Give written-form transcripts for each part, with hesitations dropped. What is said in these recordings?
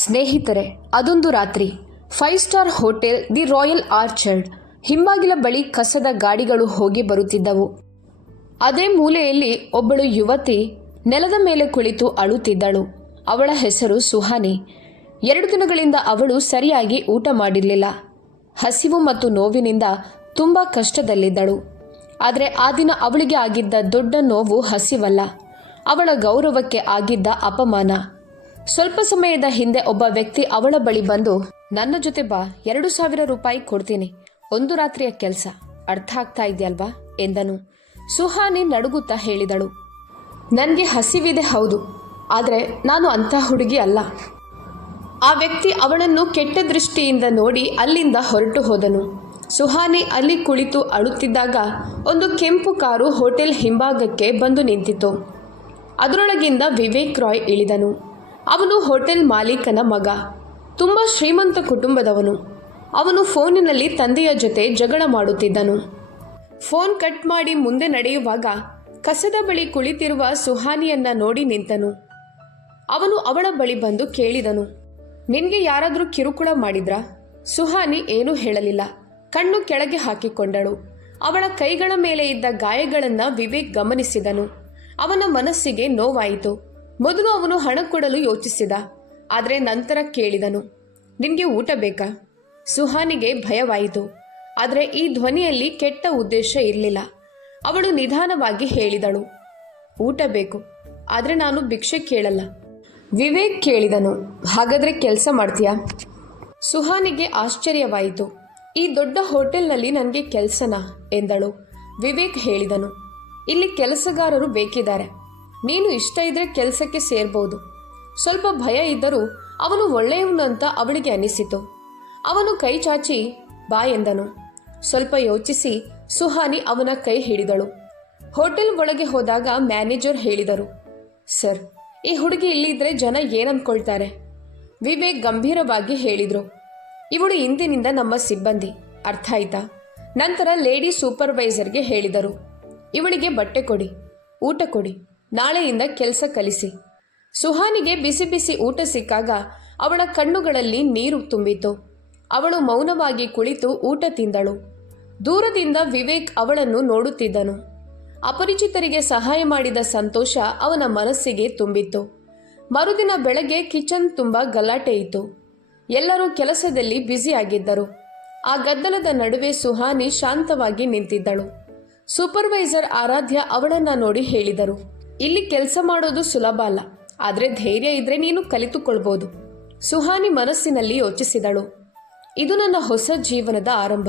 ಸ್ನೇಹಿತರೆ, ಅದೊಂದು ರಾತ್ರಿ 5 star hotel the Royal Orchard ಹಿಂಬಾಗಿಲ ಬಳಿ ಕಸದ ಗಾಡಿಗಳು ಹೋಗಿ ಬರುತ್ತಿದ್ದವು. ಅದೇ ಮೂಲೆಯಲ್ಲಿ ಒಬ್ಬಳು ಯುವತಿ ನೆಲದ ಮೇಲೆ ಕುಳಿತು ಅಳುತ್ತಿದ್ದಳು. ಅವಳ ಹೆಸರು ಸುಹಾನಿ. 2 ದಿನಗಳಿಂದ ಅವಳು ಸರಿಯಾಗಿ ಊಟ ಮಾಡಿರಲಿಲ್ಲ. ಹಸಿವು ಮತ್ತು ನೋವಿನಿಂದ ತುಂಬ ಕಷ್ಟದಲ್ಲಿದ್ದಳು. ಆದರೆ ಆ ದಿನ ಅವಳಿಗೆ ಆಗಿದ್ದ ದೊಡ್ಡ ನೋವು ಹಸಿವಲ್ಲ, ಅವಳ ಗೌರವಕ್ಕೆ ಆಗಿದ್ದ ಅಪಮಾನ. ಸ್ವಲ್ಪ ಸಮಯದ ಹಿಂದೆ ಒಬ್ಬ ವ್ಯಕ್ತಿ ಅವಳ ಬಳಿ ಬಂದು, ನನ್ನ ಜೊತೆ ಬಾ, 2,000 ರೂಪಾಯಿ ಕೊಡ್ತೀನಿ, ಒಂದು ರಾತ್ರಿಯ ಕೆಲಸ, ಅರ್ಥ ಆಗ್ತಾ ಇದೆಯಲ್ವಾ ಎಂದನು. ಸುಹಾನಿ ನಡುಗುತ್ತಾ ಹೇಳಿದಳು, ನನಗೆ ಹಸಿವಿದೆ ಹೌದು, ಆದರೆ ನಾನು ಅಂಥ ಹುಡುಗಿ ಅಲ್ಲ. ಆ ವ್ಯಕ್ತಿ ಅವಳನ್ನು ಕೆಟ್ಟ ದೃಷ್ಟಿಯಿಂದ ನೋಡಿ ಅಲ್ಲಿಂದ ಹೊರಟು ಹೋದನು. ಸುಹಾನಿ ಅಲ್ಲಿ ಕುಳಿತು ಅಳುತ್ತಿದ್ದಾಗ ಒಂದು ಕೆಂಪು ಕಾರು ಹೋಟೆಲ್ ಹಿಂಭಾಗಕ್ಕೆ ಬಂದು ನಿಂತಿತು. ಅದರೊಳಗಿಂದ ವಿವೇಕ್ ರಾಯ್ ಇಳಿದನು. ಅವನು ಹೋಟೆಲ್ ಮಾಲೀಕನ ಮಗ, ತುಂಬ ಶ್ರೀಮಂತ ಕುಟುಂಬದವನು. ಅವನು ಫೋನಿನಲ್ಲಿ ತಂದೆಯ ಜೊತೆ ಜಗಳ ಮಾಡುತ್ತಿದ್ದನು. ಫೋನ್ ಕಟ್ ಮಾಡಿ ಮುಂದೆ ನಡೆಯುವಾಗ ಕಸದ ಬಳಿ ಕುಳಿತಿರುವ ಸುಹಾನಿಯನ್ನ ನೋಡಿ ನಿಂತನು. ಅವನು ಅವಳ ಬಳಿ ಬಂದು ಕೇಳಿದನು, ನಿನ್ಗೆ ಯಾರಾದರೂ ಕಿರುಕುಳ ಮಾಡಿದ್ರಾ? ಸುಹಾನಿ ಏನೂ ಹೇಳಲಿಲ್ಲ. ಕಣ್ಣು ಕೆಳಗೆ ಹಾಕಿಕೊಂಡಳು. ಅವಳ ಕೈಗಳ ಮೇಲೆ ಇದ್ದ ಗಾಯಗಳನ್ನು ವಿವೇಕ್ ಗಮನಿಸಿದನು. ಅವನ ಮನಸ್ಸಿಗೆ ನೋವಾಯಿತು. ಮೊದಲು ಅವನು ಹಣ ಕೊಡಲು ಯೋಚಿಸಿದ, ಆದರೆ ನಂತರ ಕೇಳಿದನು, ನಿನ್ಗೆ ಊಟ ಬೇಕಾ? ಸುಹಾನಿಗೆ ಭಯವಾಯಿತು, ಆದರೆ ಈ ಧ್ವನಿಯಲ್ಲಿ ಕೆಟ್ಟ ಉದ್ದೇಶ ಇರಲಿಲ್ಲ. ಅವಳು ನಿಧಾನವಾಗಿ ಹೇಳಿದಳು, ಊಟ ಬೇಕು, ಆದರೆ ನಾನು ಭಿಕ್ಷೆ ಕೇಳಲ್ಲ. ವಿವೇಕ್ ಕೇಳಿದನು, ಹಾಗಾದರೆ ಕೆಲಸ ಮಾಡ್ತೀಯಾ? ಸುಹಾನಿಗೆ ಆಶ್ಚರ್ಯವಾಯಿತು. ಈ ದೊಡ್ಡ ಹೋಟೆಲ್ನಲ್ಲಿ ನನಗೆ ಕೆಲಸನಾ ಎಂದಳು. ವಿವೇಕ್ ಹೇಳಿದನು, ಇಲ್ಲಿ ಕೆಲಸಗಾರರು ಬೇಕಿದ್ದಾರೆ, ನೀನು ಇಷ್ಟ ಇದ್ರೆ ಕೆಲಸಕ್ಕೆ ಸೇರ್ಬೋದು. ಸ್ವಲ್ಪ ಭಯ ಇದ್ದರೂ ಅವನು ಒಳ್ಳೆಯವನು ಅಂತ ಅವಳಿಗೆ ಅನಿಸಿತು. ಅವನು ಕೈ ಚಾಚಿ ಬಾ ಎಂದನು. ಸ್ವಲ್ಪ ಯೋಚಿಸಿ ಸುಹಾನಿ ಅವನ ಕೈ ಹಿಡಿದಳು. ಹೋಟೆಲ್ ಒಳಗೆ ಹೋದಾಗ ಮ್ಯಾನೇಜರ್ ಹೇಳಿದರು, ಸರ್, ಈ ಹುಡುಗಿ ಇಲ್ಲಿದ್ರೆ ಜನ ಏನಂದ್ಕೊಳ್ತಾರೆ? ವಿವೇಕ್ ಗಂಭೀರವಾಗಿ ಹೇಳಿದರು, ಇವಳು ಇಂದಿನಿಂದ ನಮ್ಮ ಸಿಬ್ಬಂದಿ, ಅರ್ಥ ಆಯ್ತಾ? ನಂತರ ಲೇಡಿ ಸೂಪರ್ವೈಸರ್ಗೆ ಹೇಳಿದರು, ಇವಳಿಗೆ ಬಟ್ಟೆ ಕೊಡಿ, ಊಟ ಕೊಡಿ, ನಾಳೆಯಿಂದ ಕೆಲಸ ಕಲಿಸಿ. ಸುಹಾನಿಗೆ ಬಿಸಿ ಬಿಸಿ ಊಟ ಸಿಕ್ಕಾಗ ಅವಳ ಕಣ್ಣುಗಳಲ್ಲಿ ನೀರು ತುಂಬಿತು. ಅವಳು ಮೌನವಾಗಿ ಕುಳಿತು ಊಟ ತಿಂದಳು. ದೂರದಿಂದ ವಿವೇಕ್ ಅವಳನ್ನು ನೋಡುತ್ತಿದ್ದನು. ಅಪರಿಚಿತರಿಗೆ ಸಹಾಯ ಮಾಡಿದ ಸಂತೋಷ ಅವನ ಮನಸ್ಸಿಗೆ ತುಂಬಿತ್ತು. ಮರುದಿನ ಬೆಳಗ್ಗೆ ಕಿಚನ್ ತುಂಬ ಗಲಾಟೆ ಇತ್ತು. ಎಲ್ಲರೂ ಕೆಲಸದಲ್ಲಿ ಬ್ಯುಸಿಯಾಗಿದ್ದರು. ಆ ಗದ್ದಲದ ನಡುವೆ ಸುಹಾನಿ ಶಾಂತವಾಗಿ ನಿಂತಿದ್ದಳು. ಸೂಪರ್ವೈಸರ್ ಆರಾಧ್ಯ ಅವಳನ್ನು ನೋಡಿ ಹೇಳಿದರು, ಇಲ್ಲಿ ಕೆಲಸ ಮಾಡೋದು ಸುಲಭ ಅಲ್ಲ, ಆದರೆ ಧೈರ್ಯ ಇದ್ರೆ ನೀನು ಕಲಿತುಕೊಳ್ಬೋದು. ಸುಹಾನಿ ಮನಸ್ಸಿನಲ್ಲಿ ಯೋಚಿಸಿದಳು, ಇದು ನನ್ನ ಹೊಸ ಜೀವನದ ಆರಂಭ.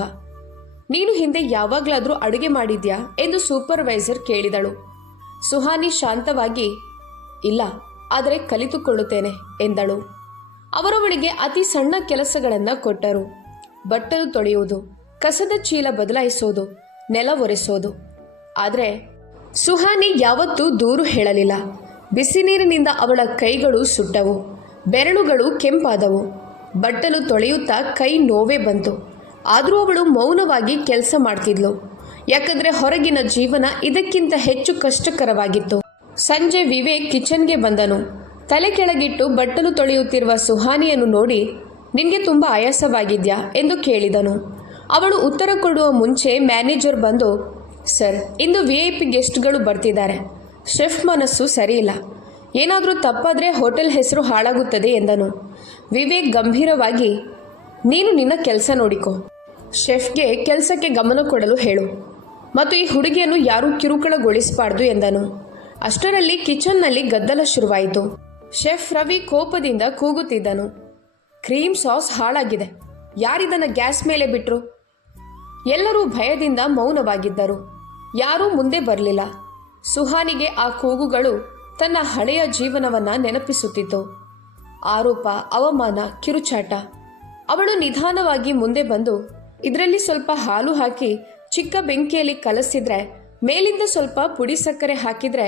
ನೀನು ಹಿಂದೆ ಯಾವಾಗಲಾದರೂ ಅಡುಗೆ ಮಾಡಿದ್ಯಾ ಎಂದು ಸೂಪರ್ವೈಸರ್ ಕೇಳಿದಳು. ಸುಹಾನಿ ಶಾಂತವಾಗಿ, ಇಲ್ಲ, ಆದರೆ ಕಲಿತುಕೊಳ್ಳುತ್ತೇನೆ ಎಂದಳು. ಅವರವಳಿಗೆ ಅತಿ ಸಣ್ಣ ಕೆಲಸಗಳನ್ನು ಕೊಟ್ಟರು. ಬಟ್ಟಲು ತೊಳೆಯುವುದು, ಕಸದ ಚೀಲ ಬದಲಾಯಿಸೋದು, ನೆಲ ಒರೆಸೋದು. ಆದರೆ ಸುಹಾನಿ ಯಾವತ್ತೂ ದೂರು ಹೇಳಲಿಲ್ಲ. ಬಿಸಿ ನೀರಿನಿಂದ ಅವಳ ಕೈಗಳು ಸುಟ್ಟವು, ಬೆರಳುಗಳು ಕೆಂಪಾದವು. ಬಟ್ಟಲು ತೊಳೆಯುತ್ತಾ ಕೈ ನೋವೇ ಬಂತು. ಆದರೂ ಅವಳು ಮೌನವಾಗಿ ಕೆಲಸ ಮಾಡ್ತಿದ್ಲು, ಯಾಕಂದರೆ ಹೊರಗಿನ ಜೀವನ ಇದಕ್ಕಿಂತ ಹೆಚ್ಚು ಕಷ್ಟಕರವಾಗಿತ್ತು. ಸಂಜೆ ವಿವೇಕ್ ಕಿಚನ್ಗೆ ಬಂದನು. ತಲೆ ಕೆಳಗಿಟ್ಟು ಬಟ್ಟಲು ತೊಳೆಯುತ್ತಿರುವ ಸುಹಾನಿಯನ್ನು ನೋಡಿ, ನಿನಗೆ ತುಂಬ ಆಯಾಸವಾಗಿದ್ಯಾ ಎಂದು ಕೇಳಿದನು. ಅವಳು ಉತ್ತರ ಕೊಡುವ ಮುಂಚೆ ಮ್ಯಾನೇಜರ್ ಬಂದು, ಸರ್, ಇಂದು VIP ಗೆಸ್ಟ್ಗಳು ಬರ್ತಿದ್ದಾರೆ, ಶೆಫ್ ಮನಸ್ಸು ಸರಿಯಿಲ್ಲ, ಏನಾದರೂ ತಪ್ಪಾದರೆ ಹೋಟೆಲ್ ಹೆಸರು ಹಾಳಾಗುತ್ತದೆ ಎಂದನು. ವಿವೇಕ್ ಗಂಭೀರವಾಗಿ, ನೀನು ನಿನ್ನ ಕೆಲಸ ನೋಡಿಕೊ, ಶೆಫ್ಗೆ ಕೆಲಸಕ್ಕೆ ಗಮನ ಕೊಡಲು ಹೇಳು, ಮತ್ತು ಈ ಹುಡುಗಿಯನ್ನು ಯಾರೂ ಕಿರುಕುಳಗೊಳಿಸಬಾರ್ದು ಎಂದನು. ಅಷ್ಟರಲ್ಲಿ ಕಿಚನ್ನಲ್ಲಿ ಗದ್ದಲ ಶುರುವಾಯಿತು. ಶೆಫ್ ರವಿ ಕೋಪದಿಂದ ಕೂಗುತ್ತಿದ್ದನು, ಕ್ರೀಮ್ ಸಾಸ್ ಹಾಳಾಗಿದೆ, ಯಾರಿದನ್ನು ಗ್ಯಾಸ್ ಮೇಲೆ ಬಿಟ್ರು? ಎಲ್ಲರೂ ಭಯದಿಂದ ಮೌನವಾಗಿದ್ದರು. ಯಾರೂ ಮುಂದೆ ಬರಲಿಲ್ಲ. ಸುಹಾನಿಗೆ ಆ ಕೂಗುಗಳು ತನ್ನ ಹಳೆಯ ಜೀವನವನ್ನು ನೆನಪಿಸುತ್ತಿತ್ತು. ಆರೋಪ, ಅವಮಾನ, ಕಿರುಚಾಟ. ಅವಳು ನಿಧಾನವಾಗಿ ಮುಂದೆ ಬಂದು, ಇದರಲ್ಲಿ ಸ್ವಲ್ಪ ಹಾಲು ಹಾಕಿ ಚಿಕ್ಕ ಬೆಂಕಿಯಲ್ಲಿ ಕಲಸಿದ್ರೆ, ಮೇಲಿಂದ ಸ್ವಲ್ಪ ಪುಡಿ ಸಕ್ಕರೆ ಹಾಕಿದ್ರೆ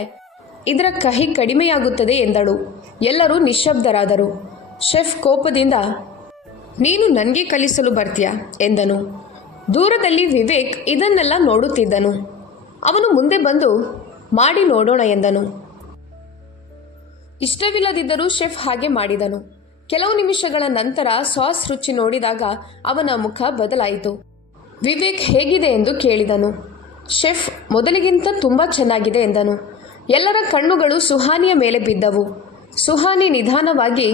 ಇದರ ಕಹಿ ಕಡಿಮೆಯಾಗುತ್ತದೆ ಎಂದಳು. ಎಲ್ಲರೂ ನಿಶ್ಶಬ್ದರಾದರು. ಶೆಫ್ ಕೋಪದಿಂದ, ನೀನು ನನಗೆ ಕಲಿಸಲು ಬರ್ತೀಯಾ ಎಂದನು. ದೂರದಲ್ಲಿ ವಿವೇಕ್ ಇದನ್ನೆಲ್ಲ ನೋಡುತ್ತಿದ್ದನು. ಅವನು ಮುಂದೆ ಬಂದು, ಮಾಡಿ ನೋಡೋಣ ಎಂದನು. ಇಷ್ಟವಿಲ್ಲದಿದ್ದರೂ ಶೆಫ್ ಹಾಗೆ ಮಾಡಿದನು. ಕೆಲವು ನಿಮಿಷಗಳ ನಂತರ ಸಾಸ್ ರುಚಿ ನೋಡಿದಾಗ ಅವನ ಮುಖ ಬದಲಾಯಿತು. ವಿವೇಕ್ ಹೇಗಿದೆ ಎಂದು ಕೇಳಿದನು. ಶೆಫ್ ಮೊದಲಿಗಿಂತ ತುಂಬ ಚೆನ್ನಾಗಿದೆ ಎಂದನು. ಎಲ್ಲರ ಕಣ್ಣುಗಳು ಸುಹಾನಿಯ ಮೇಲೆ ಬಿದ್ದವು. ಸುಹಾನಿ ನಿಧಾನವಾಗಿ,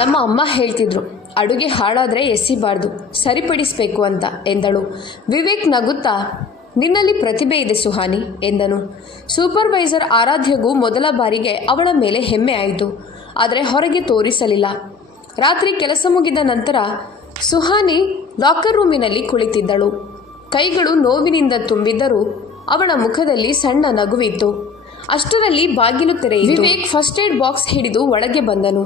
ನಮ್ಮ ಅಮ್ಮ ಹೇಳ್ತಿದ್ರು ಅಡುಗೆ ಹಾಳಾದರೆ ಎಸಿಬಾರ್ದು, ಸರಿಪಡಿಸಬೇಕು ಅಂತ ಎಂದಳು. ವಿವೇಕ್ ನಗುತ್ತಾ, ನಿನ್ನಲ್ಲಿ ಪ್ರತಿಭೆ ಇದೆ ಸುಹಾನಿ ಎಂದನು. ಸೂಪರ್ವೈಸರ್ ಆರಾಧ್ಯಗೂ ಮೊದಲ ಬಾರಿಗೆ ಅವಳ ಮೇಲೆ ಹೆಮ್ಮೆ ಆಯಿತು. ಆದರೆ ಹೊರಗೆ ತೋರಿಸಲಿಲ್ಲ. ರಾತ್ರಿ ಕೆಲಸ ಮುಗಿದ ನಂತರ ಸುಹಾನಿ ಲಾಕರ್ ರೂಮಿನಲ್ಲಿ ಕುಳಿತಿದ್ದಳು. ಕೈಗಳು ನೋವಿನಿಂದ ತುಂಬಿದ್ದರೂ ಅವಳ ಮುಖದಲ್ಲಿ ಸಣ್ಣ ನಗುವಿತ್ತು. ಅಷ್ಟರಲ್ಲಿ ಬಾಗಿಲು ತೆರೆಯಿತು. ವಿವೇಕ್ ಫಸ್ಟ್ ಏಡ್ ಬಾಕ್ಸ್ ಹಿಡಿದು ಒಳಗೆ ಬಂದನು.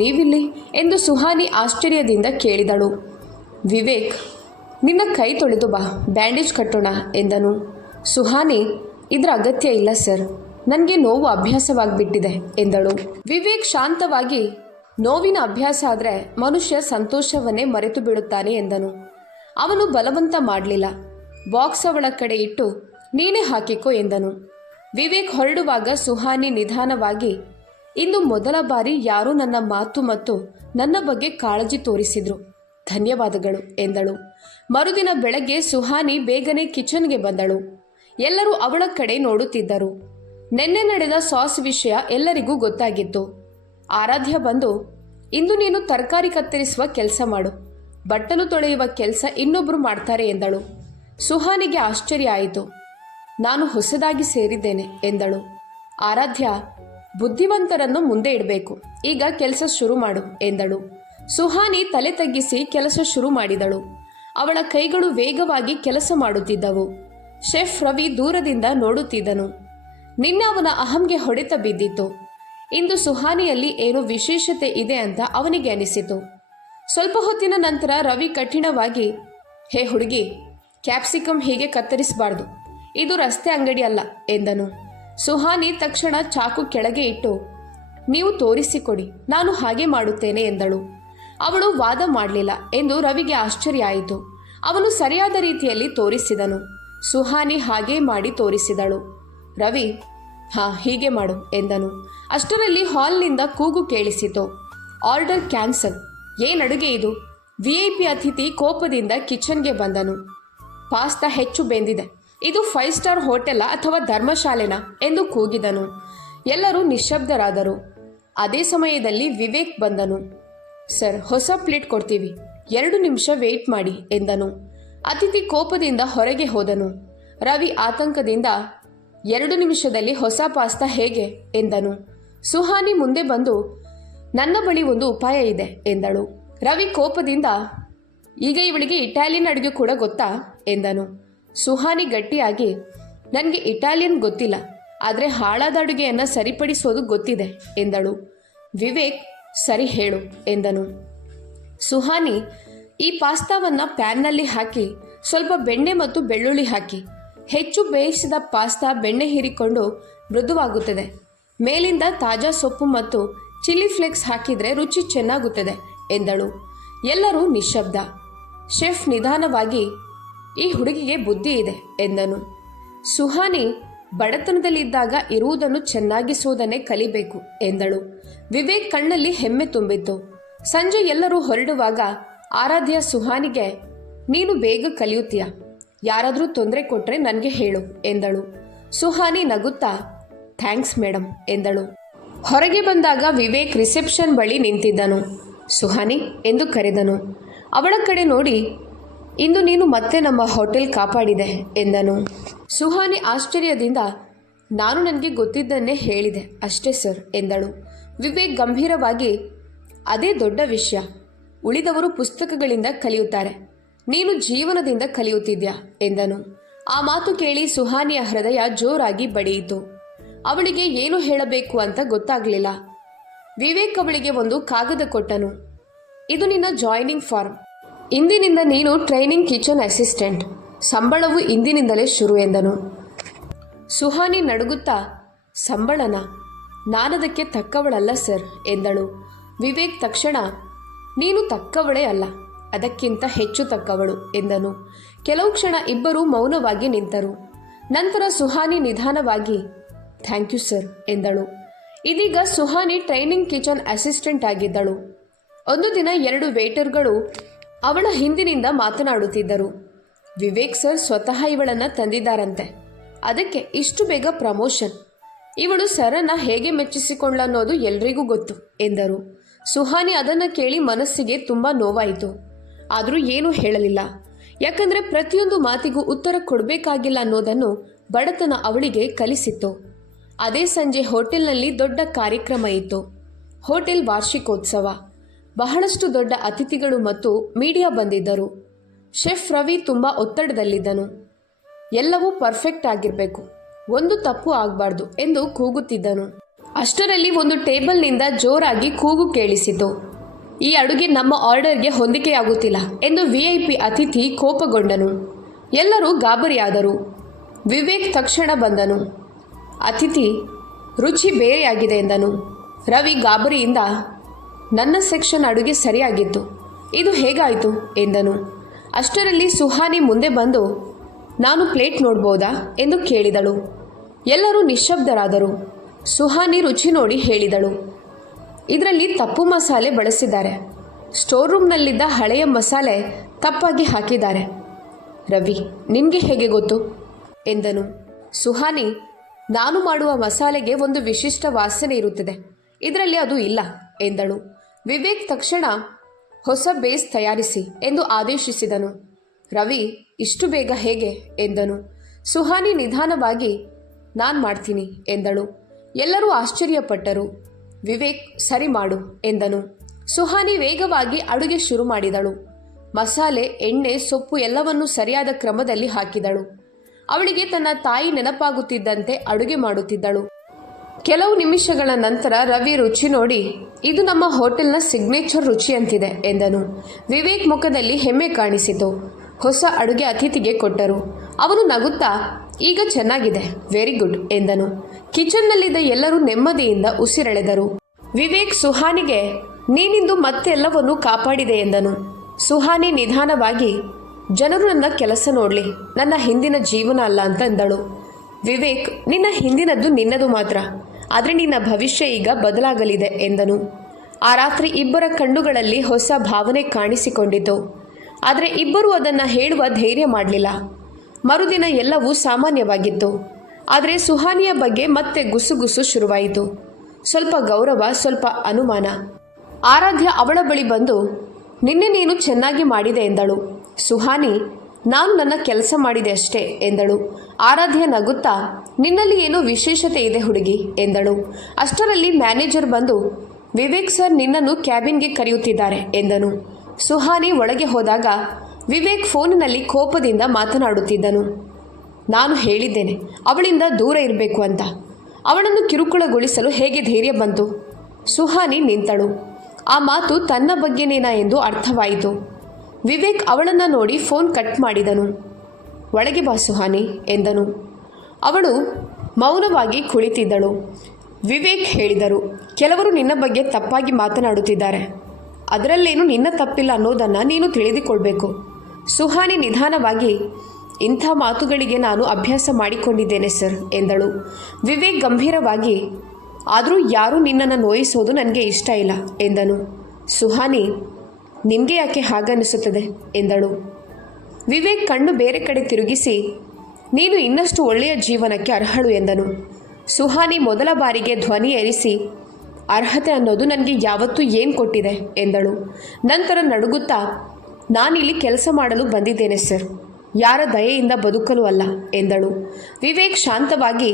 ನೀವಿಲ್ಲಿ ಎಂದು ಸುಹಾನಿ ಆಶ್ಚರ್ಯದಿಂದ ಕೇಳಿದಳು. ವಿವೇಕ್, ನಿನ್ನ ಕೈ ತೊಳೆದು ಬಾ, ಬ್ಯಾಂಡೇಜ್ ಕಟ್ಟೋಣ ಎಂದನು. ಸುಹಾನಿ, ಇದರ ಅಗತ್ಯ ಇಲ್ಲ ಸರ್, ನನಗೆ ನೋವು ಅಭ್ಯಾಸವಾಗಿಬಿಟ್ಟಿದೆ ಎಂದಳು. ವಿವೇಕ್ ಶಾಂತವಾಗಿ, ನೋವಿನ ಅಭ್ಯಾಸ ಆದರೆ ಮನುಷ್ಯ ಸಂತೋಷವನ್ನೇ ಮರೆತು ಬಿಡುತ್ತಾನೆ ಎಂದನು. ಅವನು ಬಲವಂತ ಮಾಡಲಿಲ್ಲ. ಬಾಕ್ಸ್ ಅವಳ ಕಡೆ ಇಟ್ಟು, ನೀನೇ ಹಾಕಿಕೋ ಎಂದನು. ವಿವೇಕ್ ಹೊರಡುವಾಗ ಸುಹಾನಿ ನಿಧಾನವಾಗಿ, ಇಂದು ಮೊದಲ ಬಾರಿ ಯಾರೂ ನನ್ನ ಮಾತು ಮತ್ತು ನನ್ನ ಬಗ್ಗೆ ಕಾಳಜಿ ತೋರಿಸಿದ್ರು, ಧನ್ಯವಾದಗಳು ಎಂದಳು. ಮರುದಿನ ಬೆಳಗ್ಗೆ ಸುಹಾನಿ ಬೇಗನೆ ಕಿಚನ್ಗೆ ಬಂದಳು. ಎಲ್ಲರೂ ಅವಳ ಕಡೆ ನೋಡುತ್ತಿದ್ದರು. ನಿನ್ನೆ ನಡೆದ ಸಾಸ್ ವಿಷಯ ಎಲ್ಲರಿಗೂ ಗೊತ್ತಾಗಿತ್ತು. ಆರಾಧ್ಯ ಬಂದು, ಇಂದು ನೀನು ತರಕಾರಿ ಕತ್ತರಿಸುವ ಕೆಲಸ ಮಾಡು, ಬಟ್ಟಲು ತೊಳೆಯುವ ಕೆಲಸ ಇನ್ನೊಬ್ಬರು ಮಾಡ್ತಾರೆ ಎಂದಳು. ಸುಹಾನಿಗೆ ಆಶ್ಚರ್ಯ ಆಯಿತು. ನಾನು ಹೊಸದಾಗಿ ಸೇರಿದ್ದೇನೆ ಎಂದಳು. ಆರಾಧ್ಯ, ಬುದ್ಧಿವಂತರನ್ನು ಮುಂದೆ ಇಡಬೇಕು, ಈಗ ಕೆಲಸ ಶುರು ಮಾಡು ಎಂದಳು. ಸುಹಾನಿ ತಲೆ ತಗ್ಗಿಸಿ ಕೆಲಸ ಶುರು ಮಾಡಿದಳು. ಅವಳ ಕೈಗಳು ವೇಗವಾಗಿ ಕೆಲಸ ಮಾಡುತ್ತಿದ್ದವು. ಶೆಫ್ ರವಿ ದೂರದಿಂದ ನೋಡುತ್ತಿದ್ದನು. ನಿನ್ನೆ ಅವನ ಅಹಂಗೆ ಹೊಡೆತ ಬಿದ್ದಿತ್ತು. ಇಂದು ಸುಹಾನಿಯಲ್ಲಿ ಏನೋ ವಿಶೇಷತೆ ಇದೆ ಅಂತ ಅವನಿಗೆ ಅನಿಸಿತು. ಸ್ವಲ್ಪ ಹೊತ್ತಿನ ನಂತರ ರವಿ ಕಠಿಣವಾಗಿ, ಹೇ ಹುಡುಗಿ, ಕ್ಯಾಪ್ಸಿಕಮ್ ಹೀಗೆ ಕತ್ತರಿಸಬಾರ್ದು, ಇದು ರಸ್ತೆ ಅಂಗಡಿ ಅಲ್ಲ ಎಂದನು. ಸುಹಾನಿ ತಕ್ಷಣ ಚಾಕು ಕೆಳಗೆ ಇಟ್ಟು, ನೀವು ತೋರಿಸಿಕೊಡಿ, ನಾನು ಹಾಗೆ ಮಾಡುತ್ತೇನೆ ಎಂದಳು. ಅವಳು ವಾದ ಮಾಡಲಿಲ್ಲ ಎಂದು ರವಿಗೆ ಆಶ್ಚರ್ಯ ಆಯಿತು. ಅವನು ಸರಿಯಾದ ರೀತಿಯಲ್ಲಿ ತೋರಿಸಿದನು. ಸುಹಾನಿ ಹಾಗೇ ಮಾಡಿ ತೋರಿಸಿದಳು. ರವಿ, ಹೀಗೆ ಮಾಡು ಎಂದನು. ಅಷ್ಟರಲ್ಲಿ ಹಾಲ್ನಿಂದ ಕೂಗು ಕೇಳಿಸಿತು. Order cancel. ಏನಡುಗೆ ಇದು? VIP ಅತಿಥಿ ಕೋಪದಿಂದ ಕಿಚನ್ಗೆ ಬಂದನು. ಪಾಸ್ತಾ ಹೆಚ್ಚು ಬೆಂದಿದೆ, ಇದು 5 ಸ್ಟಾರ್ ಹೋಟೆಲ ಅಥವಾ ಧರ್ಮಶಾಲೆನಾ ಎಂದು ಕೂಗಿದನು. ಎಲ್ಲರೂ ನಿಶ್ಶಬ್ದರಾದರು. ಅದೇ ಸಮಯದಲ್ಲಿ ವಿವೇಕ್ ಬಂದನು. ಸರ್, ಹೊಸ ಪ್ಲೇಟ್ ಕೊಡ್ತೀವಿ, 2 ನಿಮಿಷ ವೇಟ್ ಮಾಡಿ ಎಂದನು. ಅತಿಥಿ ಕೋಪದಿಂದ ಹೊರಗೆ ಹೋದನು. ರವಿ ಆತಂಕದಿಂದ, 2 ನಿಮಿಷದಲ್ಲಿ ಹೊಸ ಪಾಸ್ತಾ ಹೇಗೆ ಎಂದನು. ಸುಹಾನಿ ಮುಂದೆ ಬಂದು, ನನ್ನ ಬಳಿ ಒಂದು ಉಪಾಯ ಇದೆ ಎಂದಳು. ರವಿ ಕೋಪದಿಂದ, ಈಗ ಇವಳಿಗೆ ಇಟಾಲಿಯನ್ ಅಡುಗೆ ಕೂಡ ಗೊತ್ತಾ ಎಂದನು. ಸುಹಾನಿ ಗಟ್ಟಿಯಾಗಿ, ನನಗೆ ಇಟಾಲಿಯನ್ ಗೊತ್ತಿಲ್ಲ, ಆದರೆ ಹಾಳಾದ ಅಡುಗೆಯನ್ನು ಸರಿಪಡಿಸೋದು ಗೊತ್ತಿದೆ ಎಂದಳು. ವಿವೇಕ್, ಸರಿ ಹೇಳು ಎಂದನು. ಸುಹಾನಿ, ಈ ಪಾಸ್ತಾವನ್ನು ಪ್ಯಾನ್ನಲ್ಲಿ ಹಾಕಿ ಸ್ವಲ್ಪ ಬೆಣ್ಣೆ ಮತ್ತು ಬೆಳ್ಳುಳ್ಳಿ ಹಾಕಿ. ಹೆಚ್ಚು ಬೇಯಿಸಿದ ಪಾಸ್ತಾ ಬೆಣ್ಣೆ ಹೀರಿಕೊಂಡು ಮೃದುವಾಗುತ್ತದೆ. ಮೇಲಿಂದ ತಾಜಾ ಸೊಪ್ಪು ಮತ್ತು ಚಿಲ್ಲಿ ಫ್ಲೇಕ್ಸ್ ಹಾಕಿದರೆ ರುಚಿ ಚೆನ್ನಾಗುತ್ತದೆ ಎಂದಳು. ಎಲ್ಲರೂ ನಿಶ್ಶಬ್ದ. ಶೆಫ್ ನಿಧಾನವಾಗಿ, ಈ ಹುಡುಗಿಗೆ ಬುದ್ಧಿ ಇದೆ ಎಂದನು. ಸುಹಾನಿ, ಬಡತನದಲ್ಲಿದ್ದಾಗ ಇರುವುದನ್ನು ಚೆನ್ನಾಗಿಸುವುದನ್ನೇ ಕಲಿಬೇಕು ಎಂದಳು. ವಿವೇಕ್ ಕಣ್ಣಲ್ಲಿ ಹೆಮ್ಮೆ ತುಂಬಿತ್ತು. ಸಂಜೆ ಎಲ್ಲರೂ ಹೊರಡುವಾಗ ಆರಾಧ್ಯ ಸುಹಾನಿಗೆ, ನೀನು ಬೇಗ ಕಲಿಯುತ್ತೀಯ, ಯಾರಾದರೂ ತೊಂದರೆ ಕೊಟ್ಟರೆ ನನಗೆ ಹೇಳು ಎಂದಳು. ಸುಹಾನಿ ನಗುತ್ತಾ, ಥ್ಯಾಂಕ್ಸ್ ಮೇಡಮ್ ಎಂದಳು. ಹೊರಗೆ ಬಂದಾಗ ವಿವೇಕ್ ರಿಸೆಪ್ಷನ್ ಬಳಿ ನಿಂತಿದ್ದನು. ಸುಹಾನಿ ಎಂದು ಕರೆದನು. ಅವಳ ಕಡೆ ನೋಡಿ, ಇಂದು ನೀನು ಮತ್ತೆ ನಮ್ಮ ಹೋಟೆಲ್ ಕಾಪಾಡಿದೆ ಎಂದನು. ಸುಹಾನಿ ಆಶ್ಚರ್ಯದಿಂದ, ನಾನು ನನಗೆ ಗೊತ್ತಿದ್ದನ್ನೇ ಹೇಳಿದೆ ಅಷ್ಟೇ ಸರ್ ಎಂದಳು. ವಿವೇಕ್ ಗಂಭೀರವಾಗಿ, ಅದೇ ದೊಡ್ಡ ವಿಷಯ, ಉಳಿದವರು ಪುಸ್ತಕಗಳಿಂದ ಕಲಿಯುತ್ತಾರೆ, ನೀನು ಜೀವನದಿಂದ ಕಲಿಯುತ್ತಿದ್ಯಾ ಎಂದನು. ಆ ಮಾತು ಕೇಳಿ ಸುಹಾನಿಯ ಹೃದಯ ಜೋರಾಗಿ ಬಡಿಯಿತು. ಅವಳಿಗೆ ಏನು ಹೇಳಬೇಕು ಅಂತ ಗೊತ್ತಾಗಲಿಲ್ಲ. ವಿವೇಕ್ ಅವಳಿಗೆ ಒಂದು ಕಾಗದ ಕೊಟ್ಟನು. ಇದು ನಿನ್ನ ಜಾಯ್ನಿಂಗ್ ಫಾರ್ಮ್, ಇಂದಿನಿಂದ ನೀನು ಟ್ರೈನಿಂಗ್ ಕಿಚನ್ ಅಸಿಸ್ಟೆಂಟ್, ಸಂಬಳವು ಇಂದಿನಿಂದಲೇ ಶುರು ಎಂದನು. ಸುಹಾನಿ ನಡುಗುತ್ತಾ, ಸಂಬಳನ? ನಾನದಕ್ಕೆ ತಕ್ಕವಳಲ್ಲ ಸರ್ ಎಂದಳು. ವಿವೇಕ್ ತಕ್ಷಣ, ನೀನು ತಕ್ಕವಳೇ ಅಲ್ಲ, ಅದಕ್ಕಿಂತ ಹೆಚ್ಚು ತಕ್ಕವಳು ಎಂದನು. ಕೆಲವು ಕ್ಷಣ ಇಬ್ಬರೂ ಮೌನವಾಗಿ ನಿಂತರು. ನಂತರ ಸುಹಾನಿ ನಿಧಾನವಾಗಿ, ಥ್ಯಾಂಕ್ ಯು ಸರ್ ಎಂದಳು. ಇದೀಗ ಸುಹಾನಿ ಟ್ರೈನಿಂಗ್ ಕಿಚನ್ ಅಸಿಸ್ಟೆಂಟ್ ಆಗಿದ್ದಳು. ಒಂದು ದಿನ 2 ವೇಟರ್ಗಳು ಅವಳ ಹಿಂದಿನಿಂದ ಮಾತನಾಡುತ್ತಿದ್ದರು. ವಿವೇಕ್ ಸರ್ ಸ್ವತಃ ಇವಳನ್ನು ತಂದಿದ್ದಾರಂತೆ, ಅದಕ್ಕೆ ಇಷ್ಟು ಬೇಗ ಪ್ರಮೋಷನ್. ಇವಳು ಸರನ್ನ ಹೇಗೆ ಮೆಚ್ಚಿಸಿಕೊಳ್ಳನ್ನೋದು ಎಲ್ರಿಗೂ ಗೊತ್ತು ಎಂದರು. ಸುಹಾನಿ ಅದನ್ನು ಕೇಳಿ ಮನಸ್ಸಿಗೆ ತುಂಬ ನೋವಾಯಿತು. ಆದರೂ ಏನೂ ಹೇಳಲಿಲ್ಲ. ಯಾಕಂದರೆ ಪ್ರತಿಯೊಂದು ಮಾತಿಗೂ ಉತ್ತರ ಕೊಡಬೇಕಾಗಿಲ್ಲ ಅನ್ನೋದನ್ನು ಬಡತನ ಅವಳಿಗೆ ಕಲಿಸಿತ್ತು. ಅದೇ ಸಂಜೆ ಹೋಟೆಲ್ನಲ್ಲಿ ದೊಡ್ಡ ಕಾರ್ಯಕ್ರಮ ಇತ್ತು. ಹೋಟೆಲ್ ವಾರ್ಷಿಕೋತ್ಸವ. ಬಹಳಷ್ಟು ದೊಡ್ಡ ಅತಿಥಿಗಳು ಮತ್ತು ಮೀಡಿಯಾ ಬಂದಿದ್ದರು. ಶೆಫ್ ರವಿ ತುಂಬ ಒತ್ತಡದಲ್ಲಿದ್ದನು. ಎಲ್ಲವೂ ಪರ್ಫೆಕ್ಟ್ ಆಗಿರಬೇಕು, ಒಂದು ತಪ್ಪು ಆಗಬಾರ್ದು ಎಂದು ಕೂಗುತ್ತಿದ್ದನು. ಅಷ್ಟರಲ್ಲಿ ಒಂದು ಟೇಬಲ್ನಿಂದ ಜೋರಾಗಿ ಕೂಗು ಕೇಳಿಸಿತು. ಈ ಅಡುಗೆ ನಮ್ಮ ಆರ್ಡರ್ಗೆ ಹೊಂದಿಕೆಯಾಗುತ್ತಿಲ್ಲ ಎಂದು VIP ಅತಿಥಿ ಕೋಪಗೊಂಡನು. ಎಲ್ಲರೂ ಗಾಬರಿಯಾದರು. ವಿವೇಕ್ ತಕ್ಷಣ ಬಂದನು. ಅತಿಥಿ ರುಚಿ ಬೇರೆಯಾಗಿದೆ ಎಂದನು. ರವಿ ಗಾಬರಿಯಿಂದ, ನನ್ನ ಸೆಕ್ಷನ್ ಅಡುಗೆ ಸರಿಯಾಗಿತ್ತು, ಇದು ಹೇಗಾಯಿತು ಎಂದನು. ಅಷ್ಟರಲ್ಲಿ ಸುಹಾನಿ ಮುಂದೆ ಬಂದು, ನಾನು ಪ್ಲೇಟ್ ನೋಡ್ಬೋದಾ ಎಂದು ಕೇಳಿದಳು. ಎಲ್ಲರೂ ನಿಶ್ಶಬ್ದರಾದರು. ಸುಹಾನಿ ರುಚಿ ನೋಡಿ ಹೇಳಿದಳು, ಇದರಲ್ಲಿ ತಪ್ಪು ಮಸಾಲೆ ಬಳಸಿದ್ದಾರೆ. ಸ್ಟೋರ್ ರೂಮ್ನಲ್ಲಿದ್ದ ಹಳೆಯ ಮಸಾಲೆ ತಪ್ಪಾಗಿ ಹಾಕಿದ್ದಾರೆ. ರವಿ, ನಿನಗೆ ಹೇಗೆ ಗೊತ್ತು ಎಂದನು. ಸುಹಾನಿ, ನಾನು ಮಾಡುವ ಮಸಾಲೆಗೆ ಒಂದು ವಿಶಿಷ್ಟ ವಾಸನೆ ಇರುತ್ತದೆ, ಇದರಲ್ಲಿ ಅದು ಇಲ್ಲ ಎಂದಳು. ವಿವೇಕ್ ತಕ್ಷಣ ಹೊಸ ಬೇಸ್ ತಯಾರಿಸಿ ಎಂದು ಆದೇಶಿಸಿದನು. ರವಿ, ಇಷ್ಟು ಬೇಗ ಹೇಗೆ ಎಂದನು. ಸುಹಾನಿ ನಿಧಾನವಾಗಿ, ನಾನು ಮಾಡ್ತೀನಿ ಎಂದಳು. ಎಲ್ಲರೂ ಆಶ್ಚರ್ಯಪಟ್ಟರು. ವಿವೇಕ್, ಸರಿ ಮಾಡು ಎಂದನು. ಸುಹಾನಿ ವೇಗವಾಗಿ ಅಡುಗೆ ಶುರು ಮಾಡಿದಳು. ಮಸಾಲೆ, ಎಣ್ಣೆ, ಸೊಪ್ಪು ಎಲ್ಲವನ್ನೂ ಸರಿಯಾದ ಕ್ರಮದಲ್ಲಿ ಹಾಕಿದಳು. ಅವಳಿಗೆ ತನ್ನ ತಾಯಿ ನೆನಪಾಗುತ್ತಿದ್ದಂತೆ ಅಡುಗೆ ಮಾಡುತ್ತಿದ್ದಳು. ಕೆಲವು ನಿಮಿಷಗಳ ನಂತರ ರವಿ ರುಚಿ ನೋಡಿ, ಇದು ನಮ್ಮ ಹೋಟೆಲ್ನ ಸಿಗ್ನೇಚರ್ ರುಚಿ ಅಂತಿದೆ ಎಂದನು. ವಿವೇಕ್ ಮುಖದಲ್ಲಿ ಹೆಮ್ಮೆ ಕಾಣಿಸಿತು. ಹೊಸ ಅಡುಗೆ ಅತಿಥಿಗೆ ಕೊಟ್ಟರು. ಅವನು ನಗುತ್ತಾ, ಈಗ ಚೆನ್ನಾಗಿದೆ, ವೆರಿ ಗುಡ್ ಎಂದನು. ಕಿಚನ್ನಲ್ಲಿದ್ದ ಎಲ್ಲರೂ ನೆಮ್ಮದಿಯಿಂದ ಉಸಿರೆಳೆದರು. ವಿವೇಕ್ ಸುಹಾನಿಗೆ, ನೀನಿಂದು ಮತ್ತೆಲ್ಲವನ್ನೂ ಕಾಪಾಡಿದೆ ಎಂದನು. ಸುಹಾನಿ ನಿಧಾನವಾಗಿ, ಜನರು ನನ್ನ ಕೆಲಸ ನೋಡಲಿ, ನನ್ನ ಹಿಂದಿನ ಜೀವನ ಅಲ್ಲ ಅಂತ ಎಂದಳು. ವಿವೇಕ್, ನಿನ್ನ ಹಿಂದಿನದ್ದು ನಿನ್ನದು ಮಾತ್ರ, ಆದರೆ ನಿನ್ನ ಭವಿಷ್ಯ ಈಗ ಬದಲಾಗಲಿದೆ ಎಂದನು. ಆ ರಾತ್ರಿ ಇಬ್ಬರ ಕಣ್ಣುಗಳಲ್ಲಿ ಹೊಸ ಭಾವನೆ ಕಾಣಿಸಿಕೊಂಡಿತು. ಆದರೆ ಇಬ್ಬರೂ ಅದನ್ನು ಹೇಳುವ ಧೈರ್ಯ ಮಾಡಲಿಲ್ಲ. ಮರುದಿನ ಎಲ್ಲವೂ ಸಾಮಾನ್ಯವಾಗಿತ್ತು. ಆದರೆ ಸುಹಾನಿಯ ಬಗ್ಗೆ ಮತ್ತೆ ಗುಸುಗುಸು ಶುರುವಾಯಿತು. ಸ್ವಲ್ಪ ಗೌರವ, ಸ್ವಲ್ಪ ಅನುಮಾನ. ಆರಾಧ್ಯ ಅವಳ ಬಳಿ ಬಂದು, ನಿನ್ನೆ ನೀನು ಚೆನ್ನಾಗಿ ಮಾಡಿದೆ ಎಂದಳು. ಸುಹಾನಿ, ನಾನು ನನ್ನ ಕೆಲಸ ಮಾಡಿದೆ ಅಷ್ಟೇ ಎಂದಳು. ಆರಾಧ್ಯ ನಗುತ್ತಾ, ನಿನ್ನಲ್ಲಿ ಏನೋ ವಿಶೇಷತೆ ಇದೆ ಹುಡುಗಿ ಎಂದಳು. ಅಷ್ಟರಲ್ಲಿ ಮ್ಯಾನೇಜರ್ ಬಂದು, ವಿವೇಕ್ ಸರ್ ನಿನ್ನನ್ನು ಕ್ಯಾಬಿನ್ಗೆ ಕರೆಯುತ್ತಿದ್ದಾರೆ ಎಂದನು. ಸುಹಾನಿ ಒಳಗೆ ಹೋದಾಗ ವಿವೇಕ್ ಫೋನಿನಲ್ಲಿ ಕೋಪದಿಂದ ಮಾತನಾಡುತ್ತಿದ್ದನು. ನಾನು ಹೇಳಿದ್ದೇನೆ ಅವಳಿಂದ ದೂರ ಇರಬೇಕು ಅಂತ, ಅವಳನ್ನು ಕಿರುಕುಳಗೊಳಿಸಲು ಹೇಗೆ ಧೈರ್ಯ ಬಂತು? ಸುಹಾನಿ ನಿಂತಳು. ಆ ಮಾತು ತನ್ನ ಬಗ್ಗೆನೇನಾ ಎಂದು ಅರ್ಥವಾಯಿತು. ವಿವೇಕ್ ಅವಳನ್ನು ನೋಡಿ ಫೋನ್ ಕಟ್ ಮಾಡಿದನು. ಒಳಗೆ ಬಾ ಸುಹಾನಿ ಎಂದನು. ಅವಳು ಮೌನವಾಗಿ ಕುಳಿತಿದ್ದಳು. ವಿವೇಕ್ ಹೇಳಿದರು, ಕೆಲವರು ನಿನ್ನ ಬಗ್ಗೆ ತಪ್ಪಾಗಿ ಮಾತನಾಡುತ್ತಿದ್ದಾರೆ, ಅದರಲ್ಲೇನು ನಿನ್ನ ತಪ್ಪಿಲ್ಲ ಅನ್ನೋದನ್ನು ನೀನು ತಿಳಿದುಕೊಳ್ಬೇಕು. ಸುಹಾನಿ ನಿಧಾನವಾಗಿ, ಇಂಥ ಮಾತುಗಳಿಗೆ ನಾನು ಅಭ್ಯಾಸ ಮಾಡಿಕೊಂಡಿದ್ದೇನೆ ಸರ್ ಎಂದಳು. ವಿವೇಕ್ ಗಂಭೀರವಾಗಿ, ಆದರೂ ಯಾರೂ ನಿನ್ನನ್ನು ನೋಯಿಸೋದು ನನಗೆ ಇಷ್ಟ ಇಲ್ಲ ಎಂದನು. ಸುಹಾನಿ, ನಿಮಗೆ ಯಾಕೆ ಹಾಗನ್ನಿಸುತ್ತದೆ ಎಂದಳು. ವಿವೇಕ್ ಕಣ್ಣು ಬೇರೆ ಕಡೆ ತಿರುಗಿಸಿ, ನೀನು ಇನ್ನಷ್ಟು ಒಳ್ಳೆಯ ಜೀವನಕ್ಕೆ ಅರ್ಹಳು ಎಂದನು. ಸುಹಾನಿ ಮೊದಲ ಬಾರಿಗೆ ಧ್ವನಿ ಏರಿಸಿ, ಅರ್ಹತೆ ಅನ್ನೋದು ನನಗೆ ಯಾವತ್ತೂ ಏನು ಕೊಟ್ಟಿದೆ ಎಂದಳು. ನಂತರ ನಡುಗುತ್ತಾ, ನಾನಿಲ್ಲಿ ಕೆಲಸ ಮಾಡಲು ಬಂದಿದ್ದೇನೆ ಸರ್, ಯಾರ ದಯೆಯಿಂದ ಬದುಕಲು ಅಲ್ಲ ಎಂದಳು. ವಿವೇಕ್ ಶಾಂತವಾಗಿ,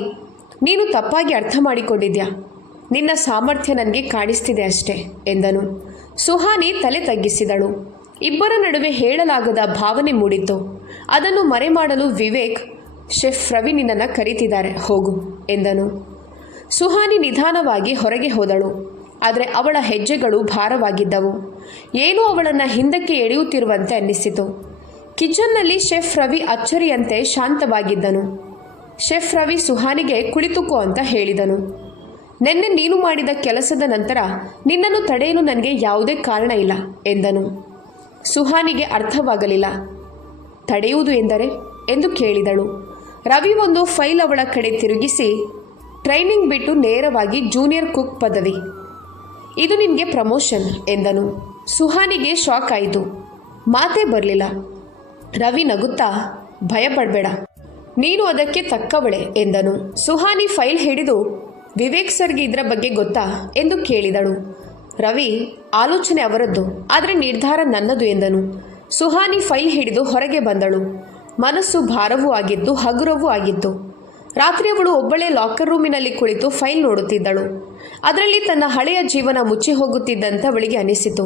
ನೀನು ತಪ್ಪಾಗಿ ಅರ್ಥ ಮಾಡಿಕೊಂಡಿದ್ಯಾ, ನಿನ್ನ ಸಾಮರ್ಥ್ಯ ನನಗೆ ಕಾಣಿಸ್ತಿದೆ ಅಷ್ಟೇ ಎಂದನು. ಸುಹಾನಿ ತಲೆ ತಗ್ಗಿಸಿದಳು. ಇಬ್ಬರ ನಡುವೆ ಹೇಳಲಾಗದ ಭಾವನೆ ಮೂಡಿತು. ಅದನ್ನು ಮರೆಮಾಡಲು ವಿವೇಕ್, ಶೆಫ್ ರವಿ ನಿನ್ನನ್ನು ಕರೀತಿದ್ದಾರೆ, ಹೋಗು ಎಂದನು. ಸುಹಾನಿ ನಿಧಾನವಾಗಿ ಹೊರಗೆ ಹೋದಳು. ಆದರೆ ಅವಳ ಹೆಜ್ಜೆಗಳು ಭಾರವಾಗಿದ್ದವು. ಏನೋ ಅವಳನ್ನು ಹಿಂದಕ್ಕೆ ಎಳೆಯುತ್ತಿರುವಂತೆ ಅನ್ನಿಸಿತು. ಕಿಚನ್ನಲ್ಲಿ ಶೆಫ್ ರವಿ ಅಚ್ಚರಿಯಂತೆ ಶಾಂತವಾಗಿದ್ದನು. ಶೆಫ್ ರವಿ ಸುಹಾನಿಗೆ ಕುಳಿತುಕೋ ಅಂತ ಹೇಳಿದನು. ನಿನ್ನೆ ನೀನು ಮಾಡಿದ ಕೆಲಸದ ನಂತರ ನಿನ್ನನ್ನು ತಡೆಯಲು ನನಗೆ ಯಾವುದೇ ಕಾರಣ ಇಲ್ಲ ಎಂದನು. ಸುಹಾನಿಗೆ ಅರ್ಥವಾಗಲಿಲ್ಲ. ತಡೆಯುವುದು ಎಂದರೆ ಎಂದು ಕೇಳಿದಳು. ರವಿ ಒಂದು ಫೈಲ್ ಅವಳ ಕಡೆ ತಿರುಗಿಸಿ, ಟ್ರೈನಿಂಗ್ ಬಿಟ್ಟು ನೇರವಾಗಿ ಜೂನಿಯರ್ ಕುಕ್ ಪದವಿ, ಇದು ನಿನಗೆ ಪ್ರಮೋಷನ್ ಎಂದನು. ಸುಹಾನಿಗೆ ಶಾಕ್ ಆಯಿತು. ಮಾತೇ ಬರಲಿಲ್ಲ. ರವಿ ನಗುತ್ತಾ, ಭಯಪಡಬೇಡ, ನೀನು ಅದಕ್ಕೆ ತಕ್ಕವಳೆ ಎಂದನು. ಸುಹಾನಿ ಫೈಲ್ ಹಿಡಿದು, ವಿವೇಕ್ ಸರ್ಗೆ ಇದರ ಬಗ್ಗೆ ಗೊತ್ತಾ ಎಂದು ಕೇಳಿದಳು. ರವಿ, ಆಲೋಚನೆ ಅವರದ್ದು, ಆದರೆ ನಿರ್ಧಾರ ನನ್ನದು ಎಂದನು. ಸುಹಾನಿ ಫೈಲ್ ಹಿಡಿದು ಹೊರಗೆ ಬಂದಳು. ಮನಸ್ಸು ಭಾರವೂ ಆಗಿದ್ದು ಹಗುರವೂ ಆಗಿತ್ತು. ರಾತ್ರಿ ಅವಳು ಒಬ್ಬಳೇ ಲಾಕರ್ ರೂಮಿನಲ್ಲಿ ಕುಳಿತು ಫೈಲ್ ನೋಡುತ್ತಿದ್ದಳು. ಅದರಲ್ಲಿ ತನ್ನ ಹಳೆಯ ಜೀವನ ಮುಚ್ಚಿ ಹೋಗುತ್ತಿದ್ದಂತೆ ಅವಳಿಗೆ ಅನಿಸಿತು.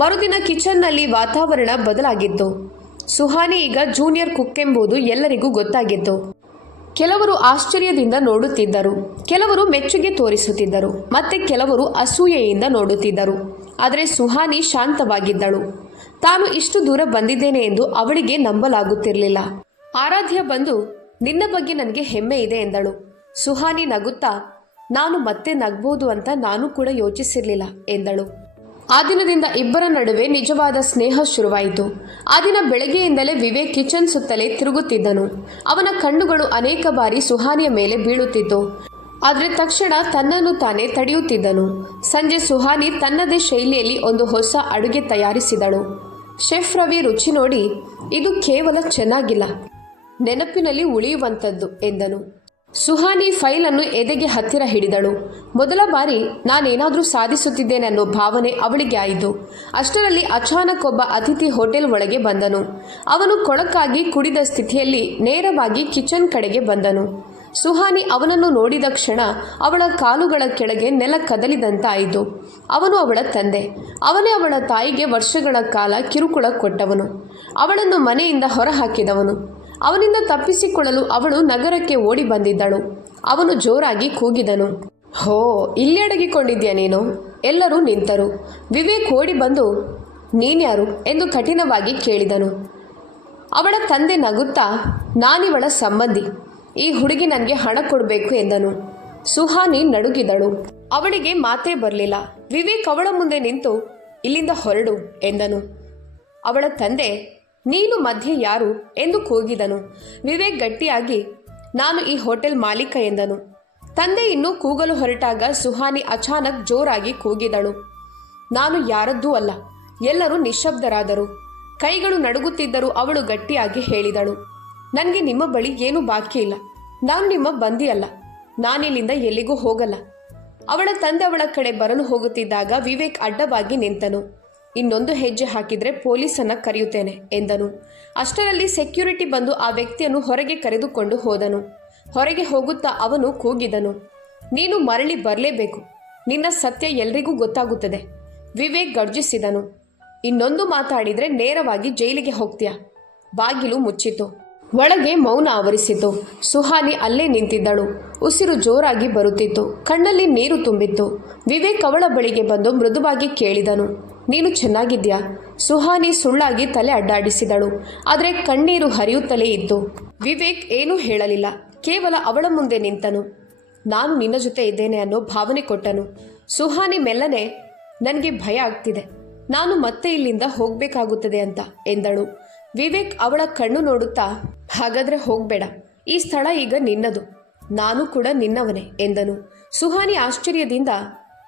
ಮರುದಿನ ಕಿಚನ್ನಲ್ಲಿ ವಾತಾವರಣ ಬದಲಾಗಿತ್ತು. ಸುಹಾನಿ ಈಗ ಜೂನಿಯರ್ ಕುಕ್ ಎಂಬುದು ಎಲ್ಲರಿಗೂ ಗೊತ್ತಾಗಿತ್ತು. ಕೆಲವರು ಆಶ್ಚರ್ಯದಿಂದ ನೋಡುತ್ತಿದ್ದರು, ಕೆಲವರು ಮೆಚ್ಚುಗೆ ತೋರಿಸುತ್ತಿದ್ದರು, ಮತ್ತೆ ಕೆಲವರು ಅಸೂಯೆಯಿಂದ ನೋಡುತ್ತಿದ್ದರು. ಆದರೆ ಸುಹಾನಿ ಶಾಂತವಾಗಿದ್ದಳು. ತಾನು ಇಷ್ಟು ದೂರ ಬಂದಿದ್ದೇನೆ ಎಂದು ಅವಳಿಗೆ ನಂಬಲಾಗುತ್ತಿರಲಿಲ್ಲ. ಆರಾಧ್ಯ ಬಂದು, ನಿನ್ನ ಬಗ್ಗೆ ನನಗೆ ಹೆಮ್ಮೆ ಇದೆ ಎಂದಳು. ಸುಹಾನಿ ನಗುತ್ತಾ, ನಾನು ಮತ್ತೆ ನಗ್ಬೋದು ಅಂತ ನಾನು ಕೂಡ ಯೋಚಿಸಿರಲಿಲ್ಲ ಎಂದಳು. ಆ ದಿನದಿಂದ ಇಬ್ಬರ ನಡುವೆ ನಿಜವಾದ ಸ್ನೇಹ ಶುರುವಾಯಿತು. ಆ ದಿನ ಬೆಳಗ್ಗೆಯಿಂದಲೇ ವಿವೇಕ್ ಕಿಚನ್ ಸುತ್ತಲೇ ತಿರುಗುತ್ತಿದ್ದನು. ಅವನ ಕಣ್ಣುಗಳು ಅನೇಕ ಬಾರಿ ಸುಹಾನಿಯ ಮೇಲೆ ಬೀಳುತ್ತಿತ್ತು. ಆದರೆ ತಕ್ಷಣ ತನ್ನನ್ನು ತಾನೇ ತಡೆಯುತ್ತಿದ್ದನು. ಸಂಜೆ ಸುಹಾನಿ ತನ್ನದೇ ಶೈಲಿಯಲ್ಲಿ ಒಂದು ಹೊಸ ಅಡುಗೆ ತಯಾರಿಸಿದಳು. ಶೆಫ್ ರವಿ ರುಚಿ ನೋಡಿ, ಇದು ಕೇವಲ ಚೆನ್ನಾಗಿಲ್ಲ, ನೆನಪಿನಲ್ಲಿ ಉಳಿಯುವಂಥದ್ದು ಎಂದನು. ಸುಹಾನಿ ಫೈಲನ್ನು ಎದೆಗೆ ಹತ್ತಿರ ಹಿಡಿದಳು. ಮೊದಲ ಬಾರಿ ನಾನೇನಾದರೂ ಸಾಧಿಸುತ್ತಿದ್ದೇನೆ ಅನ್ನೋ ಭಾವನೆ ಅವಳಿಗೆ ಆಯಿತು. ಅಷ್ಟರಲ್ಲಿ ಅಚಾನಕ್ ಒಬ್ಬ ಅತಿಥಿ ಹೋಟೆಲ್ ಒಳಗೆ ಬಂದನು. ಅವನು ಕೊಳಕಾಗಿ ಕುಡಿದ ಸ್ಥಿತಿಯಲ್ಲಿ ನೇರವಾಗಿ ಕಿಚನ್ ಕಡೆಗೆ ಬಂದನು. ಸುಹಾನಿ ಅವನನ್ನು ನೋಡಿದ ಕ್ಷಣ ಅವಳ ಕಾಲುಗಳ ಕೆಳಗೆ ನೆಲ ಕದಲಿದಂತಾಯಿತು. ಅವನು ಅವಳ ತಂದೆ. ಅವನೇ ಅವಳ ತಾಯಿಗೆ ವರ್ಷಗಳ ಕಾಲ ಕಿರುಕುಳ ಕೊಟ್ಟವನು. ಅವಳನ್ನು ಮನೆಯಿಂದ ಹೊರಹಾಕಿದವನು. ಅವನಿಂದ ತಪ್ಪಿಸಿಕೊಳ್ಳಲು ಅವಳು ನಗರಕ್ಕೆ ಓಡಿ ಬಂದಿದ್ದಳು. ಅವನು ಜೋರಾಗಿ ಕೂಗಿದನು, ಹೋ, ಇಲ್ಲಿ ಅಡಗಿಕೊಂಡಿದ್ಯಾ ನೀನು? ಎಲ್ಲರೂ ನಿಂತರು. ವಿವೇಕ್ ಓಡಿ ಬಂದು, ನೀನ್ಯಾರು ಎಂದು ಕಠಿಣವಾಗಿ ಕೇಳಿದನು. ಅವಳ ತಂದೆ ನಗುತ್ತಾ, ನಾನಿವಳ ಸಂಬಂಧಿ, ಈ ಹುಡುಗಿ ನನಗೆ ಹಣ ಕೊಡಬೇಕು ಎಂದನು. ಸುಹಾನಿ ನಡುಗಿದಳು. ಅವಳಿಗೆ ಮಾತೇ ಬರಲಿಲ್ಲ. ವಿವೇಕ್ ಅವಳ ಮುಂದೆ ನಿಂತು, ಇಲ್ಲಿಂದ ಹೊರಡು ಎಂದನು. ಅವಳ ತಂದೆ, ನೀನು ಮಧ್ಯೆ ಯಾರು ಎಂದು ಕೂಗಿದನು. ವಿವೇಕ್ ಗಟ್ಟಿಯಾಗಿ, ನಾನು ಈ ಹೋಟೆಲ್ ಮಾಲೀಕ ಎಂದನು. ತಂದೆ ಇನ್ನೂ ಕೂಗಲು ಹೊರಟಾಗ ಸುಹಾನಿ ಅಚಾನಕ್ ಜೋರಾಗಿ ಕೂಗಿದಳು, ನಾನು ಯಾರದ್ದೂ ಅಲ್ಲ. ಎಲ್ಲರೂ ನಿಶ್ಶಬ್ದರಾದರು. ಕೈಗಳು ನಡುಗುತ್ತಿದ್ದರೂ ಅವಳು ಗಟ್ಟಿಯಾಗಿ ಹೇಳಿದಳು, ನನಗೆ ನಿಮ್ಮ ಬಳಿ ಏನೂ ಬಾಕಿ ಇಲ್ಲ. ನಾನು ನಿಮ್ಮ ಬಂದಿ ಅಲ್ಲ. ನಾನಿಲ್ಲಿಂದ ಎಲ್ಲಿಗೂ ಹೋಗಲ್ಲ. ಅವಳ ತಂದೆ ಅವಳ ಕಡೆ ಬರಲು ಹೋಗುತ್ತಿದ್ದಾಗ ವಿವೇಕ್ ಅಡ್ಡವಾಗಿ ನಿಂತನು. ಇನ್ನೊಂದು ಹೆಜ್ಜೆ ಹಾಕಿದರೆ ಪೊಲೀಸನ್ನ ಕರೆಯುತ್ತೇನೆ ಎಂದನು. ಅಷ್ಟರಲ್ಲಿ ಸೆಕ್ಯೂರಿಟಿ ಬಂದು ಆ ವ್ಯಕ್ತಿಯನ್ನು ಹೊರಗೆ ಕರೆದುಕೊಂಡು ಹೋದನು. ಹೊರಗೆ ಹೋಗುತ್ತಾ ಅವನು ಕೂಗಿದನು, ನೀನು ಮರಳಿ ಬರಲೇಬೇಕು. ನಿನ್ನ ಸತ್ಯ ಎಲ್ರಿಗೂ ಗೊತ್ತಾಗುತ್ತದೆ. ವಿವೇಕ್ ಗರ್ಜಿಸಿದನು, ಇನ್ನೊಂದು ಮಾತಾಡಿದರೆ ನೇರವಾಗಿ ಜೈಲಿಗೆ ಹೋಗ್ತೀಯ. ಬಾಗಿಲು ಮುಚ್ಚಿತು. ಒಳಗೆ ಮೌನ ಆವರಿಸಿತು. ಸುಹಾನಿ ಅಲ್ಲೇ ನಿಂತಿದ್ದಳು. ಉಸಿರು ಜೋರಾಗಿ ಬರುತ್ತಿತ್ತು. ಕಣ್ಣಲ್ಲಿ ನೀರು ತುಂಬಿತ್ತು. ವಿವೇಕ್ ಅವಳ ಬಳಿಗೆ ಬಂದು ಮೃದುವಾಗಿ ಕೇಳಿದನು, ನೀನು ಚೆನ್ನಾಗಿದ್ಯಾ? ಸುಹಾನಿ ಸುಳ್ಳಾಗಿ ತಲೆ ಅಡ್ಡಾಡಿಸಿದಳು. ಆದರೆ ಕಣ್ಣೀರು ಹರಿಯುತ್ತಲೇ ಇತ್ತು. ವಿವೇಕ್ ಏನೂ ಹೇಳಲಿಲ್ಲ. ಕೇವಲ ಅವಳ ಮುಂದೆ ನಿಂತನು. ನಾನು ನಿನ್ನ ಜೊತೆ ಇದ್ದೇನೆ ಅನ್ನೋ ಭಾವನೆ ಕೊಟ್ಟನು. ಸುಹಾನಿ ಮೆಲ್ಲನೆ, ನನಗೆ ಭಯ ಆಗ್ತಿದೆ, ನಾನು ಮತ್ತೆ ಇಲ್ಲಿಂದ ಹೋಗಬೇಕಾಗುತ್ತದೆ ಅಂತ ಎಂದಳು. ವಿವೇಕ್ ಅವಳ ಕಣ್ಣು ನೋಡುತ್ತಾ, ಹಾಗಾದ್ರೆ ಹೋಗಬೇಡ. ಈ ಸ್ಥಳ ಈಗ ನಿನ್ನದು. ನಾನು ಕೂಡ ನಿನ್ನವನೇ ಎಂದನು. ಸುಹಾನಿ ಆಶ್ಚರ್ಯದಿಂದ,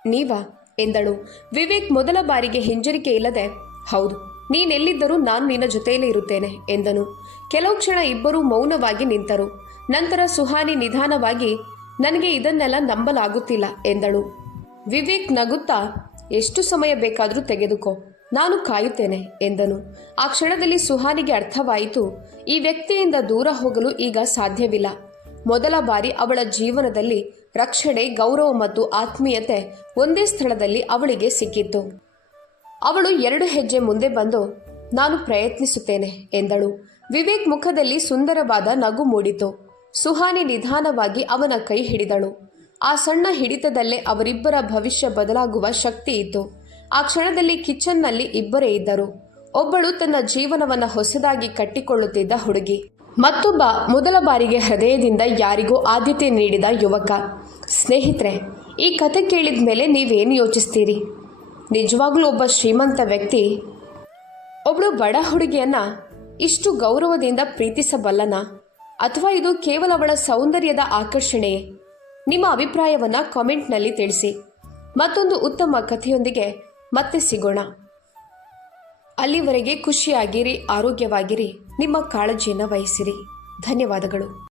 ನೀವಾ ಎಂದಳು. ವಿವೇಕ್ ಮೊದಲ ಬಾರಿಗೆ ಹಿಂಜರಿಕೆ ಇಲ್ಲದೆ, ಹೌದು, ನೀನೆಲ್ಲಿದ್ದರೂ ನಾನು ನಿನ್ನ ಜೊತೆಯಲ್ಲೇ ಇರುತ್ತೇನೆ ಎಂದನು. ಕೆಲವು ಕ್ಷಣ ಇಬ್ಬರೂ ಮೌನವಾಗಿ ನಿಂತರು. ನಂತರ ಸುಹಾನಿ ನಿಧಾನವಾಗಿ, ನನಗೆ ಇದನ್ನೆಲ್ಲ ನಂಬಲಾಗುತ್ತಿಲ್ಲ ಎಂದಳು. ವಿವೇಕ್ ನಗುತ್ತಾ, ಎಷ್ಟು ಸಮಯ ಬೇಕಾದರೂ ತೆಗೆದುಕೋ, ನಾನು ಕಾಯುತ್ತೇನೆ ಎಂದನು. ಆ ಕ್ಷಣದಲ್ಲಿ ಸುಹಾನಿಗೆ ಅರ್ಥವಾಯಿತು, ಈ ವ್ಯಕ್ತಿಯಿಂದ ದೂರ ಹೋಗಲು ಈಗ ಸಾಧ್ಯವಿಲ್ಲ. ಮೊದಲ ಬಾರಿ ಅವಳ ಜೀವನದಲ್ಲಿ ರಕ್ಷಣೆ, ಗೌರವ ಮತ್ತು ಆತ್ಮೀಯತೆ ಒಂದೇ ಸ್ಥಳದಲ್ಲಿ ಅವಳಿಗೆ ಸಿಕ್ಕಿತ್ತು. ಅವಳು 2 ಹೆಜ್ಜೆ ಮುಂದೆ ಬಂದು, ನಾನು ಪ್ರಯತ್ನಿಸುತ್ತೇನೆ ಎಂದಳು. ವಿವೇಕ್ ಮುಖದಲ್ಲಿ ಸುಂದರವಾದ ನಗು ಮೂಡಿತು. ಸುಹಾನಿ ನಿಧಾನವಾಗಿ ಅವನ ಕೈ ಹಿಡಿದಳು. ಆ ಸಣ್ಣ ಹಿಡಿತದಲ್ಲೇ ಅವರಿಬ್ಬರ ಭವಿಷ್ಯ ಬದಲಾಗುವ ಶಕ್ತಿ ಇತ್ತು. ಆ ಕ್ಷಣದಲ್ಲಿ ಕಿಚನ್ನಲ್ಲಿ ಇಬ್ಬರೇ ಇದ್ದರು. ಒಬ್ಬಳು ತನ್ನ ಜೀವನವನ್ನು ಹೊಸದಾಗಿ ಕಟ್ಟಿಕೊಳ್ಳುತ್ತಿದ್ದ ಹುಡುಗಿ, ಮತ್ತೊಬ್ಬ ಮೊದಲ ಬಾರಿಗೆ ಹೃದಯದಿಂದ ಯಾರಿಗೋ ಆದ್ಯತೆ ನೀಡಿದ ಯುವಕ. ಸ್ನೇಹಿತರೆ, ಈ ಕತೆ ಕೇಳಿದ ಮೇಲೆ ನೀವೇನು ಯೋಚಿಸ್ತೀರಿ? ನಿಜವಾಗ್ಲೂ ಒಬ್ಬ ಶ್ರೀಮಂತ ವ್ಯಕ್ತಿ ಒಬ್ಬಳು ಬಡ ಹುಡುಗಿಯನ್ನು ಇಷ್ಟು ಗೌರವದಿಂದ ಪ್ರೀತಿಸಬಲ್ಲನಾ? ಅಥವಾ ಇದು ಕೇವಲ ಅವಳ ಸೌಂದರ್ಯದ ಆಕರ್ಷಣೆಯೇ? ನಿಮ್ಮ ಅಭಿಪ್ರಾಯವನ್ನು ಕಾಮೆಂಟ್ನಲ್ಲಿ ತಿಳಿಸಿ. ಮತ್ತೊಂದು ಉತ್ತಮ ಕಥೆಯೊಂದಿಗೆ ಮತ್ತೆ ಸಿಗೋಣ. ಅಲ್ಲಿವರೆಗೆ ಖುಷಿಯಾಗಿರಿ, ಆರೋಗ್ಯವಾಗಿರಿ, ನಿಮ್ಮ ಕಾಳಜಿಯನ್ನು ವಹಿಸಿರಿ. ಧನ್ಯವಾದಗಳು.